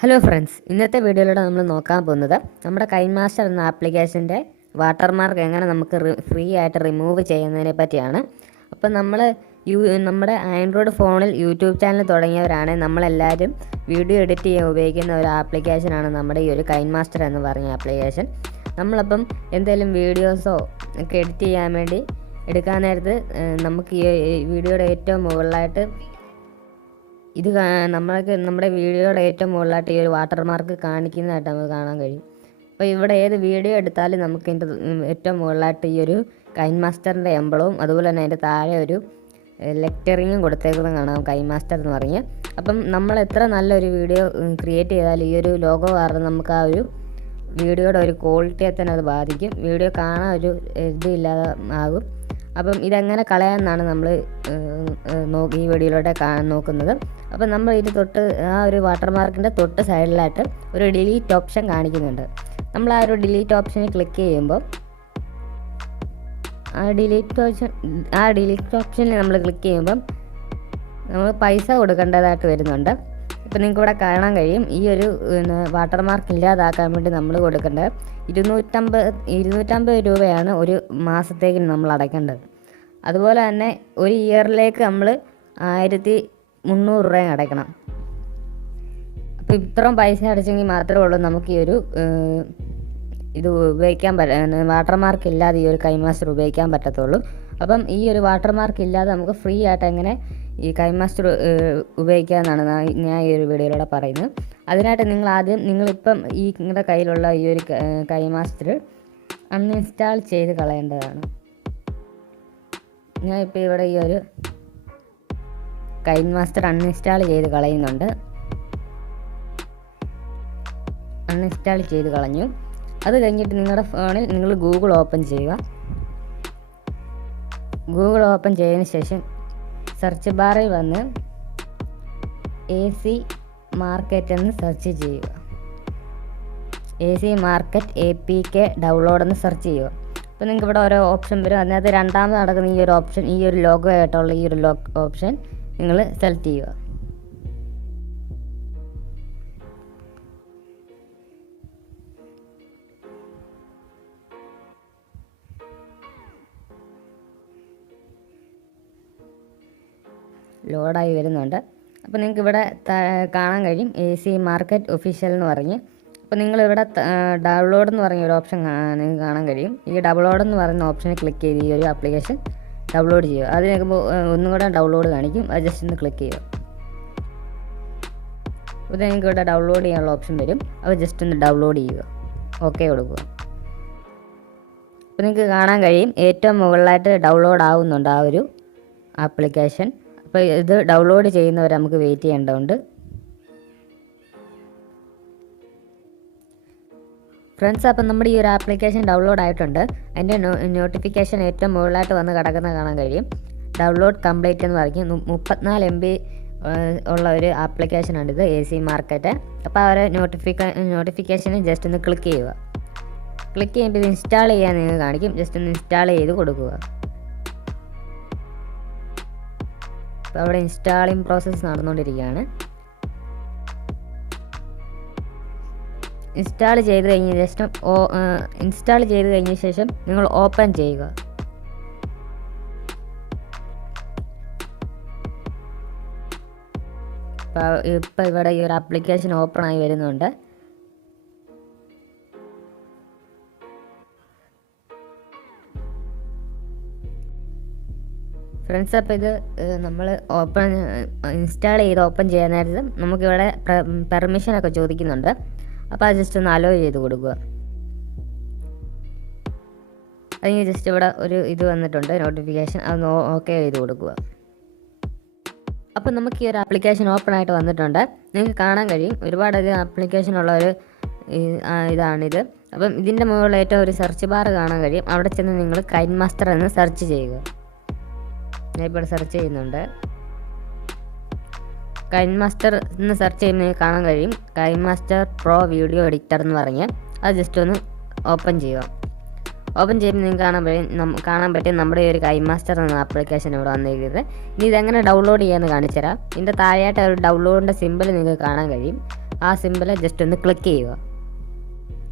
Hello friends, ഇന്നത്തെ വീഡിയോയിലൂടെ നമ്മൾ നോക്കാൻ പോകുന്നത് നമ്മുടെ കൈൻമാസ്റ്റർ എന്ന ആപ്ലിക്കേഷൻ്റെ വാട്ടർമാർക്ക് എങ്ങനെ നമുക്ക് ഫ്രീ ആയിട്ട് റിമൂവ് ചെയ്യുന്നതിനെ പറ്റിയാണ്. അപ്പം നമ്മുടെ ആൻഡ്രോയിഡ് ഫോണിൽ യൂട്യൂബ് ചാനൽ തുടങ്ങിയവരാണെങ്കിൽ നമ്മളെല്ലാവരും വീഡിയോ എഡിറ്റ് ചെയ്യാൻ ഉപയോഗിക്കുന്ന ഒരു ആപ്ലിക്കേഷനാണ് നമ്മുടെ ഈ ഒരു കൈൻമാസ്റ്റർ എന്ന് പറഞ്ഞ ആപ്ലിക്കേഷൻ. നമ്മളപ്പം എന്തെങ്കിലും വീഡിയോസോ ഒക്കെ എഡിറ്റ് ചെയ്യാൻ വേണ്ടി എടുക്കാൻ നേരത്ത് നമുക്ക് ഈ വീഡിയോയുടെ ഏറ്റവും മുകളിലായിട്ട് ഇത് നമ്മുടെ വീഡിയോയുടെ ഏറ്റവും മുകളിലായിട്ട് ഈ ഒരു വാട്ടർമാർക്ക് കാണിക്കുന്നതായിട്ട് നമുക്ക് കാണാൻ കഴിയും. അപ്പോൾ ഇവിടെ ഏത് വീഡിയോ എടുത്താലും നമുക്ക് ഇതിൻ്റെ ഏറ്റവും മുകളിലായിട്ട് ഈ ഒരു കൈൻമാസ്റ്ററിൻ്റെ എംബ്ലവും അതുപോലെ തന്നെ അതിൻ്റെ താഴെ ഒരു ലെറ്ററിങ്ങും കൊടുത്തേക്കുന്നത് കാണാം, കൈൻമാസ്റ്റർ എന്ന് പറഞ്ഞ്. അപ്പം നമ്മൾ എത്ര നല്ലൊരു വീഡിയോ ക്രിയേറ്റ് ചെയ്താലും ഈ ഒരു ലോഗോ കാരണം നമുക്ക് ആ ഒരു വീഡിയോയുടെ ഒരു ക്വാളിറ്റിയെ തന്നെ അത് ബാധിക്കും. വീഡിയോ കാണാൻ ഒരു ഇതില്ലാതെ ആകും. അപ്പം ഇതെങ്ങനെ കളയാമെന്നാണ് നമ്മൾ ഈ വീഡിയോയിലൂടെ നോക്കുന്നത്. അപ്പം നമ്മൾ ഇത് തൊട്ട് ആ ഒരു വാട്ടർമാർക്കിൻ്റെ തൊട്ട് സൈഡിലായിട്ട് ഒരു ഡിലീറ്റ് ഓപ്ഷൻ കാണിക്കുന്നുണ്ട്. നമ്മൾ ആ ഒരു ഡിലീറ്റ് ഓപ്ഷനിൽ ക്ലിക്ക് ചെയ്യുമ്പോൾ ആ ഡിലീറ്റ് ഓപ്ഷനിൽ നമ്മൾ ക്ലിക്ക് ചെയ്യുമ്പം നമ്മൾ പൈസ കൊടുക്കേണ്ടതായിട്ട് വരുന്നുണ്ട്. ഇപ്പം നിങ്ങൾക്ക് ഇവിടെ കാണാൻ കഴിയും, ഈ ഒരു വാട്ടർമാർക്ക് ഇല്ലാതാക്കാൻ വേണ്ടി നമ്മൾ കൊടുക്കേണ്ടത് 250 രൂപയാണ് ഒരു മാസത്തേക്ക് നമ്മൾ അടയ്ക്കേണ്ടത്. അതുപോലെ തന്നെ ഒരു ഇയറിലേക്ക് നമ്മൾ 1300 രൂപ അടയ്ക്കണം. അപ്പോൾ ഇത്രയും പൈസ അടച്ചെങ്കിൽ മാത്രമേ ഉള്ളൂ നമുക്ക് ഈ ഒരു ഇത് ഉപയോഗിക്കാൻ വാട്ടർമാർക്ക് ഇല്ലാതെ ഈ ഒരു കൈൻമാസ്റ്റർ ഉപയോഗിക്കാൻ പറ്റത്തുള്ളൂ. അപ്പം ഈ ഒരു വാട്ടർമാർക്ക് ഇല്ലാതെ നമുക്ക് ഫ്രീ ആയിട്ട് എങ്ങനെ ഈ കൈൻമാസ്റ്റർ ഉപയോഗിക്കാമെന്നാണ് ഞാൻ ഈ ഒരു വീഡിയോയിലൂടെ പറയുന്നത്. അതിനായിട്ട് നിങ്ങളിപ്പം നിങ്ങളുടെ കയ്യിലുള്ള ഈ ഒരു കൈൻമാസ്റ്റർ അൺഇൻസ്റ്റാൾ ചെയ്ത് കളയേണ്ടതാണ്. ഞാൻ ഇപ്പോൾ ഇവിടെ ഈ ഒരു കൈൻമാസ്റ്റർ അൺഇൻസ്റ്റാൾ ചെയ്ത് കളയുന്നുണ്ട്. അൺഇൻസ്റ്റാൾ ചെയ്ത് കളഞ്ഞു. അത് കഴിഞ്ഞിട്ട് നിങ്ങളുടെ ഫോണിൽ നിങ്ങൾ ഗൂഗിൾ ഓപ്പൺ ചെയ്യുക. ഗൂഗിൾ ഓപ്പൺ ചെയ്തതിന് ശേഷം സെർച്ച് ബാറിൽ വന്ന് AC മാർക്കറ്റ് എന്ന് സെർച്ച് ചെയ്യുക. AC മാർക്കറ്റ് APK ഡൗൺലോഡ് എന്ന് സെർച്ച് ചെയ്യുക. അപ്പോൾ നിങ്ങൾക്ക് ഇവിടെ ഓരോ ഓപ്ഷൻ വരും. അതിനകത്ത് രണ്ടാമത് നടക്കുന്ന ഈ ഒരു ഓപ്ഷൻ, ഈ ഒരു ലോഗോ ആയിട്ടുള്ള ഈ ഒരു ഓപ്ഷൻ നിങ്ങൾ സെലക്ട് ചെയ്യുക. ലോഡായി വരുന്നുണ്ട്. അപ്പോൾ നിങ്ങൾക്ക് ഇവിടെ കാണാൻ കഴിയും AC മാർക്കറ്റ് ഒഫീഷ്യൽ എന്ന് പറഞ്ഞ്. അപ്പോൾ നിങ്ങളിവിടെ ഡൗൺലോഡ് എന്ന് പറഞ്ഞ ഒരു ഓപ്ഷൻ നിങ്ങൾക്ക് കാണാൻ കഴിയും. ഈ ഡൗൺലോഡ് എന്ന് പറയുന്ന ഓപ്ഷനിൽ ക്ലിക്ക് ചെയ്ത് ഈ ഒരു ആപ്ലിക്കേഷൻ ഡൗൺലോഡ് ചെയ്യുക. അത് നോക്കുമ്പോൾ ഒന്നും കൂടെ ഡൗൺലോഡ് കാണിക്കും. അത് ജസ്റ്റ് ഒന്ന് ക്ലിക്ക് ചെയ്യുക. അപ്പോൾ നിങ്ങൾക്ക് ഇവിടെ ഡൗൺലോഡ് ചെയ്യാനുള്ള ഓപ്ഷൻ വരും. അത് ജസ്റ്റ് ഒന്ന് ഡൗൺലോഡ് ചെയ്യുക. ഓക്കെ കൊടുക്കുക. അപ്പോൾ നിങ്ങൾക്ക് കാണാൻ കഴിയും ഏറ്റവും മുകളിലായിട്ട് ഡൗൺലോഡ് ആവുന്നുണ്ട് ആ ഒരു ആപ്ലിക്കേഷൻ. അപ്പോൾ ഇത് ഡൗൺലോഡ് ചെയ്യുന്നവരെ നമുക്ക് വെയിറ്റ് ചെയ്യേണ്ടതുണ്ട്. ഫ്രണ്ട്സ്, അപ്പം നമ്മുടെ ഈ ഒരു ആപ്ലിക്കേഷൻ ഡൗൺലോഡ് ആയിട്ടുണ്ട്. അതിൻ്റെ നോട്ടിഫിക്കേഷൻ ഏറ്റവും മുകളിലായിട്ട് വന്ന് കിടക്കുന്നത് കാണാൻ കഴിയും. ഡൗൺലോഡ് കംപ്ലീറ്റ് എന്ന് പറയും. 34 MB ഉള്ള ഒരു ആപ്ലിക്കേഷനാണിത്, AC മാർക്കറ്റ്. അപ്പോൾ അവരെ നോട്ടിഫിക്കേഷന് ജസ്റ്റ് ഒന്ന് ക്ലിക്ക് ചെയ്യുക. ക്ലിക്ക് ചെയ്യുമ്പോൾ ഇത് ഇൻസ്റ്റാൾ ചെയ്യാൻ നിങ്ങൾ കാണിക്കും. ജസ്റ്റ് ഒന്ന് ഇൻസ്റ്റാൾ ചെയ്ത് കൊടുക്കുക. അപ്പോൾ അവിടെ ഇൻസ്റ്റാളിങ് പ്രോസസ്സ് നടന്നുകൊണ്ടിരിക്കുകയാണ്. ഇൻസ്റ്റാൾ ചെയ്ത് കഴിഞ്ഞ ശേഷം നിങ്ങൾ ഓപ്പൺ ചെയ്യുക. ഇപ്പോൾ ഇവിടെ ഈ ഒരു ആപ്ലിക്കേഷൻ ഓപ്പൺ ആയി വരുന്നുണ്ട്. ഫ്രണ്ട്സ്, അപ്പോൾ ഇത് നമ്മൾ ഇൻസ്റ്റാൾ ചെയ്ത് ഓപ്പൺ ചെയ്യാൻ നേരത്ത് നമുക്കിവിടെ പെർമിഷനൊക്കെ ചോദിക്കുന്നുണ്ട്. അപ്പോൾ അത് ജസ്റ്റ് ഒന്ന് അലോ ചെയ്ത് കൊടുക്കുക. അതിന് ജസ്റ്റ് ഇവിടെ ഒരു ഇത് വന്നിട്ടുണ്ട് നോട്ടിഫിക്കേഷൻ, അത് ഓക്കെ ചെയ്ത് കൊടുക്കുക. അപ്പോൾ നമുക്ക് ഈ ഒരു ആപ്ലിക്കേഷൻ ഓപ്പൺ ആയിട്ട് വന്നിട്ടുണ്ട്. നിങ്ങൾക്ക് കാണാൻ കഴിയും ഒരുപാടധികം ആപ്ലിക്കേഷനുള്ള ഒരു ഇതാണിത്. അപ്പം ഇതിൻ്റെ മുകളിൽ ഏറ്റവും ഒരു സെർച്ച് ബാർ കാണാൻ കഴിയും. അവിടെ ചെന്ന് നിങ്ങൾ കൈൻമാസ്റ്റർ എന്ന് സെർച്ച് ചെയ്യുക. ഞാൻ ഇപ്പോൾ സെർച്ച് ചെയ്യുന്നുണ്ട്. കൈൻമാസ്റ്റർ എന്ന് സെർച്ച് ചെയ്യുമ്പോൾ കാണാൻ കഴിയും കൈൻമാസ്റ്റർ പ്രോ വീഡിയോ എഡിറ്റർ എന്ന് പറഞ്ഞ്. അത് ജസ്റ്റ് ഒന്ന് ഓപ്പൺ ചെയ്യുക. ഓപ്പൺ ചെയ്യുമ്പോൾ നിങ്ങൾക്ക് കാണാൻ പറ്റും നമ്മുടെ ഈ ഒരു കൈൻമാസ്റ്റർ എന്ന ആപ്ലിക്കേഷൻ ഇവിടെ വന്നിരിക്കുന്നത്. ഇനി ഇതെങ്ങനെ ഡൗൺലോഡ് ചെയ്യാമെന്ന് കാണിച്ചു തരാം. ഇതിൻ്റെ താഴെയായിട്ട് ഒരു ഡൗൺലോഡിൻ്റെ സിമ്പിൾ നിങ്ങൾക്ക് കാണാൻ കഴിയും. ആ സിമ്പിൾ ജസ്റ്റ് ഒന്ന് ക്ലിക്ക് ചെയ്യുക.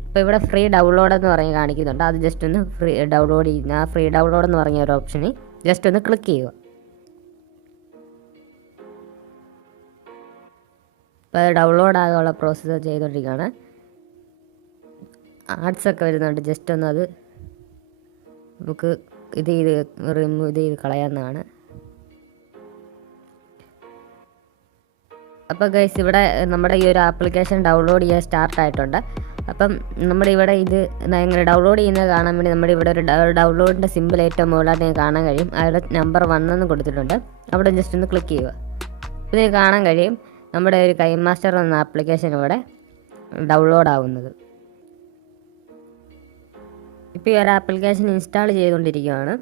അപ്പോൾ ഇവിടെ ഫ്രീ ഡൗൺലോഡ് എന്ന് പറഞ്ഞ് കാണിക്കുന്നുണ്ട്. അത് ജസ്റ്റ് ഒന്ന് ഫ്രീ ഡൗൺലോഡ് ചെയ്യുന്ന ആ ഫ്രീ ഡൗൺലോഡ് എന്ന് പറഞ്ഞ ഒരു ഓപ്ഷനിൽ ജസ്റ്റ് ഒന്ന് ക്ലിക്ക് ചെയ്യുക. അപ്പോൾ അത് ഡൗൺലോഡ് ആകാനുള്ള പ്രോസസ്സ് ചെയ്തുകൊണ്ടിരിക്കുകയാണ്. ആഡ്സൊക്കെ വരുന്നുണ്ട്. ജസ്റ്റ് ഒന്ന് അത് നമുക്ക് ഇത് ചെയ്ത് കളയാവുന്നതാണ്. അപ്പോൾ ഗൈസ് ഇവിടെ നമ്മുടെ ഈ ഒരു ആപ്ലിക്കേഷൻ ഡൗൺലോഡ് ചെയ്യാൻ സ്റ്റാർട്ട് ആയിട്ടുണ്ട്. അപ്പം നമ്മുടെ ഇവിടെ ഇത് എങ്ങനെ ഡൗൺലോഡ് ചെയ്യുന്നത് കാണാൻ വേണ്ടി നമ്മുടെ ഇവിടെ ഒരു ഡൗൺലോഡിൻ്റെ സിമ്പിൾ ഏറ്റവും മുകളിലായിട്ട് കാണാൻ കഴിയും. അവിടെ നമ്പർ 1 എന്ന് കൊടുത്തിട്ടുണ്ട്. അവിടെ ജസ്റ്റ് ഒന്ന് ക്ലിക്ക് ചെയ്യുക. അപ്പോൾ നിങ്ങൾക്ക് കാണാൻ കഴിയും നമ്മുടെ ഒരു കൈമാസ്റ്റർ എന്ന ആപ്ലിക്കേഷൻ ഇവിടെ ഡൗൺലോഡ് ആവുന്നത്. ഇപ്പോൾ ഈ ഒരു ആപ്ലിക്കേഷൻ ഇൻസ്റ്റാൾ ചെയ്തുകൊണ്ടിരിക്കുകയാണ്.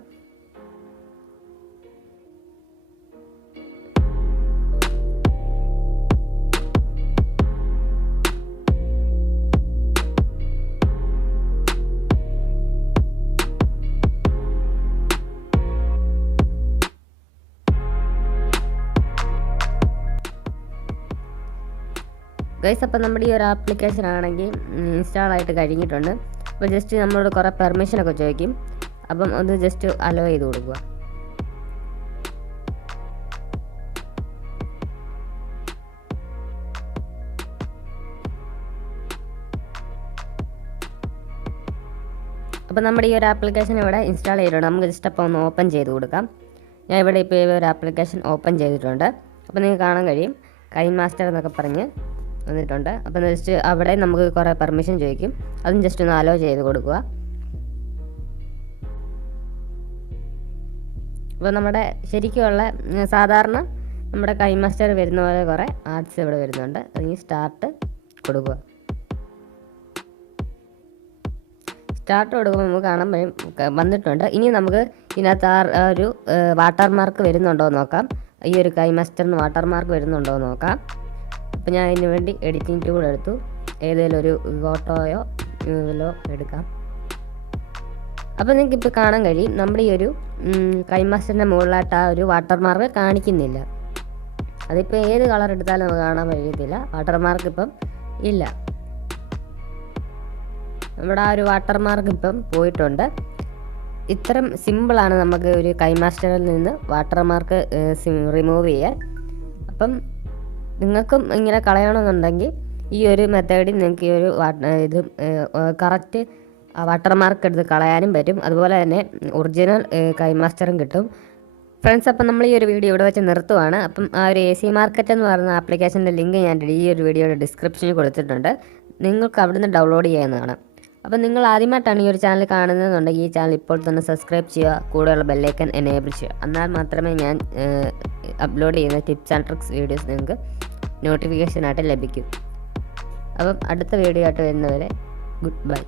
ഗൈസ് അപ്പോൾ നമ്മുടെ ഈ ഒരു ആപ്ലിക്കേഷൻ ആണെങ്കിൽ ഇൻസ്റ്റാൾ ആയിട്ട് കഴിഞ്ഞിട്ടുണ്ട്. അപ്പോൾ ജസ്റ്റ് നമ്മളോട് കുറേ പെർമിഷനൊക്കെ ചോദിക്കും. അപ്പം അത് ജസ്റ്റ് അലോ ചെയ്ത് കൊടുക്കുക. അപ്പോൾ നമ്മുടെ ഈ ഒരു ആപ്ലിക്കേഷൻ ഇവിടെ ഇൻസ്റ്റാൾ ചെയ്തിട്ടുണ്ട്. നമുക്ക് ജസ്റ്റ് അപ്പോൾ ഒന്ന് ഓപ്പൺ ചെയ്ത് കൊടുക്കാം. ഞാൻ ഇവിടെ ഇപ്പോൾ ഈ ഒരു ആപ്ലിക്കേഷൻ ഓപ്പൺ ചെയ്തിട്ടുണ്ട്. അപ്പോൾ നിങ്ങൾക്ക് കാണാൻ കഴിയും കൈൻമാസ്റ്റർ എന്നൊക്കെ പറഞ്ഞ് വന്നിട്ടുണ്ട്. അപ്പോൾ ജസ്റ്റ് അവിടെ നമുക്ക് കുറേ പെർമിഷൻ ചോദിക്കും. അതും ജസ്റ്റ് ഒന്ന് അലോ ചെയ്ത് കൊടുക്കുക. അപ്പോൾ നമ്മുടെ ശരിക്കുമുള്ള സാധാരണ നമ്മുടെ കൈമാസ്റ്റർ വരുന്ന പോലെ കുറേ ആർട്സ് ഇവിടെ വരുന്നുണ്ട്. അതിന് സ്റ്റാർട്ട് കൊടുക്കുക. സ്റ്റാർട്ട് കൊടുക്കുമ്പോൾ നമുക്ക് കാണാൻ വന്നിട്ടുണ്ട്. ഇനി നമുക്ക് ഇതിനകത്ത് ആ ഒരു വാട്ടർമാർക്ക് വരുന്നുണ്ടോ എന്ന് നോക്കാം. ഈ ഒരു കൈമാസ്റ്ററിന് വാട്ടർമാർക്ക് വരുന്നുണ്ടോ എന്ന് നോക്കാം. അപ്പോൾ ഞാൻ അതിന് വേണ്ടി എഡിറ്റിംഗ് ടൂൾ എടുത്തു. ഏതെങ്കിലും ഒരു ഫോട്ടോയോ ഇതിലോ എടുക്കാം. അപ്പോൾ നിങ്ങൾക്ക് ഇപ്പോൾ കാണാൻ കഴിയും നമ്മുടെ ഈ ഒരു കൈമാസ്റ്ററിൻ്റെ മുകളിലായിട്ട് ആ ഒരു വാട്ടർമാർക്ക് കാണിക്കുന്നില്ല. അതിപ്പോൾ ഏത് കളർ എടുത്താലും നമുക്ക് കാണാൻ കഴിയത്തില്ല. വാട്ടർമാർക്ക് ഇപ്പം ഇല്ല. നമ്മുടെ ആ ഒരു വാട്ടർമാർക്ക് ഇപ്പം പോയിട്ടുണ്ട്. ഇത്തരം സിമ്പിളാണ് നമുക്ക് ഒരു കൈമാസ്റ്ററിൽ നിന്ന് വാട്ടർമാർക്ക് റിമൂവ് ചെയ്യാൻ. അപ്പം നിങ്ങൾക്കും ഇങ്ങനെ കളയണമെന്നുണ്ടെങ്കിൽ ഈ ഒരു മെത്തേഡിൽ നിങ്ങൾക്ക് ഈ ഒരു ഇത് കറക്റ്റ് വാട്ടർമാർക്ക് എടുത്ത് കളയാനും പറ്റും. അതുപോലെ തന്നെ ഒറിജിനൽ കൈമാസ്റ്ററും കിട്ടും. ഫ്രണ്ട്സ്, അപ്പം നമ്മൾ ഈ ഒരു വീഡിയോ ഇവിടെ വെച്ച് നിർത്തുവാണ്. അപ്പം ആ ഒരു AC മാർക്കറ്റ് എന്ന് പറയുന്ന ആപ്ലിക്കേഷൻ്റെ ലിങ്ക് ഞാൻ ഈ ഒരു വീഡിയോയുടെ ഡിസ്ക്രിപ്ഷനിൽ കൊടുത്തിട്ടുണ്ട്. നിങ്ങൾക്ക് അവിടെ നിന്ന് ഡൗൺലോഡ് ചെയ്യാവുന്നതാണ്. അപ്പം നിങ്ങൾ ആദ്യമായിട്ടാണ് ഈ ഒരു ചാനൽ കാണുന്നതെന്നുണ്ടെങ്കിൽ ഈ ചാനൽ ഇപ്പോൾ തന്നെ സബ്സ്ക്രൈബ് ചെയ്യുക. കൂടെയുള്ള ബെല്ലൈക്കൻ എനേബിൾ ചെയ്യുക. എന്നാൽ മാത്രമേ ഞാൻ അപ്ലോഡ് ചെയ്യുന്ന ടിപ്സ് ആൻഡ് ട്രിക്സ് വീഡിയോസ് നിങ്ങൾക്ക് നോട്ടിഫിക്കേഷനായിട്ട് ലഭിക്കും. അപ്പം അടുത്ത വീഡിയോ ആയിട്ട് വരുന്നവരെ ഗുഡ് ബൈ.